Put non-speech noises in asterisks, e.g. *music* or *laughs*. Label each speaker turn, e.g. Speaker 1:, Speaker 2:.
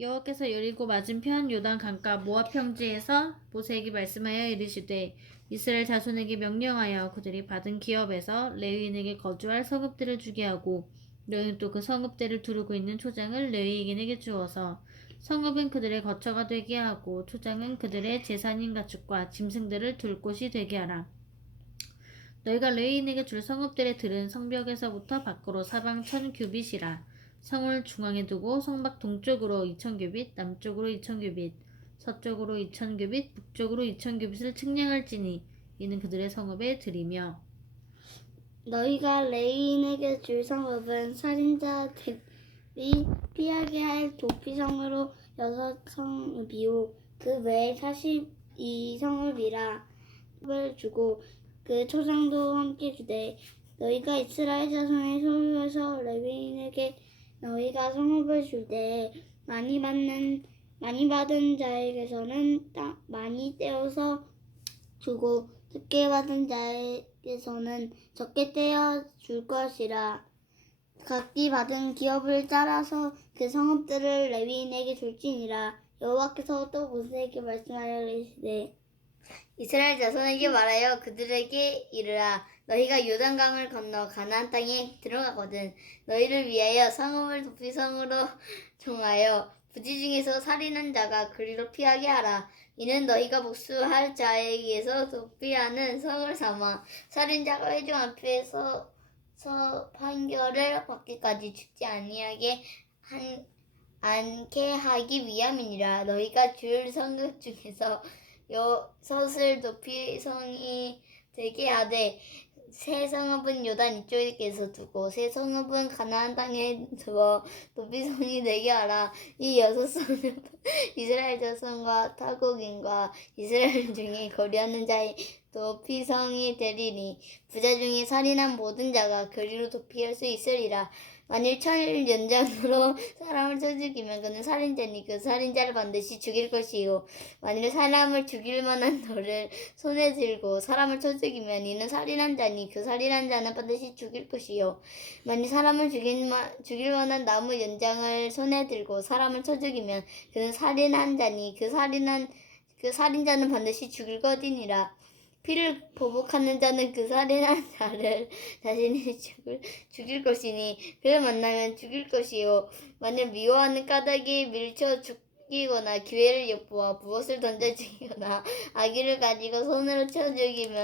Speaker 1: 여호와께서 여리고 맞은편 요단 강가 모압 평지에서 모세에게 말씀하여 이르시되 이스라엘 자손에게 명령하여 그들이 받은 기업에서 레위인에게 거주할 성읍들을 주게 하고 너희는 또그 성읍들을 두르고 있는 초장을 레위인에게 주어서 성읍은 그들의 거처가 되게 하고 초장은 그들의 재산인 가축과 짐승들을 둘 곳이 되게 하라. 너희가 레위인에게 줄 성읍들의 들은 성벽에서부터 밖으로 사방 천 규빗이라. 성을 중앙에 두고 성밖 동쪽으로 이천 규빗, 남쪽으로 이천 규빗, 서쪽으로 이천 규빗, 북쪽으로 이천 규빗을 측량할지니 이는 그들의 성읍에 들이며.
Speaker 2: 너희가 레위인에게 줄 성읍은 살인자들이 피하게 할 도피성으로 여섯 성읍이요 그 외에 사십이 성읍이라 을 주고 그 초장도 함께 주되 너희가 이스라엘 자손의 소유에서 레위인에게 너희가 성읍을 줄때 많이 받는 많이 받은 자에게서는 땅 많이 떼어서 주고 적게 받은 자에게서는 적게 떼어 줄 것이라. 각기 받은 기업을 따라서 그 성읍들을 레위인에게 줄지니라. 여호와께서 또 모세에게 말씀하여 이르시되 이스라엘 자손에게 말하여 그들에게 이르라 너희가 요단강을 건너 가나안 땅에 들어가거든. 너희를 위하여 성읍을 도피성으로 정하여 부지 중에서 살인한 자가 그리로 피하게 하라. 이는 너희가 복수할 자에게서 도피하는 성을 삼아 살인자가 회중 앞에서 서 판결을 받기까지 죽지 아니하게 한, 않게 하기 위함이니라. 너희가 줄 성읍 중에서 여섯을 높이 성이 되게 하되 새 성읍은 요단 이쪽에 서 두고 새 성읍은 가나안 땅에 두어 높이 성이 되게 하라. 이 여섯 성읍은 *laughs* 이스라엘 자손과 타국인과 이스라엘 중에 거리하는 자의 도피성이 되리니 부자 중에 살인한 모든 자가 그리로 도피할 수 있으리라 만일 천일 연장으로 *laughs* 사람을 쳐 죽이면 그는 살인자니 그 살인자를 반드시 죽일 것이요. 만일 사람을 죽일 만한 *laughs* 돌을 손에 들고 사람을 쳐 죽이면 이는 살인한 자니 그 살인한 자는 반드시 죽일 것이요. 만일 사람을 죽일, 마, 죽일 만한 나무 연장을 손에 들고 사람을 쳐 죽이면 그는 살인한 자니 그 살인한 그 살인자는 반드시 죽일 것이니라 피를 보복하는 자는 그 살인한 자를 *laughs* 자신이 죽을, 죽일 것이니 그를 만나면 죽일 것이요. 만일 미워하는 까닭에 밀쳐 죽이거나 기회를 엿보아 무엇을 던져 죽이거나 아기를 가지고 손으로 쳐 죽이면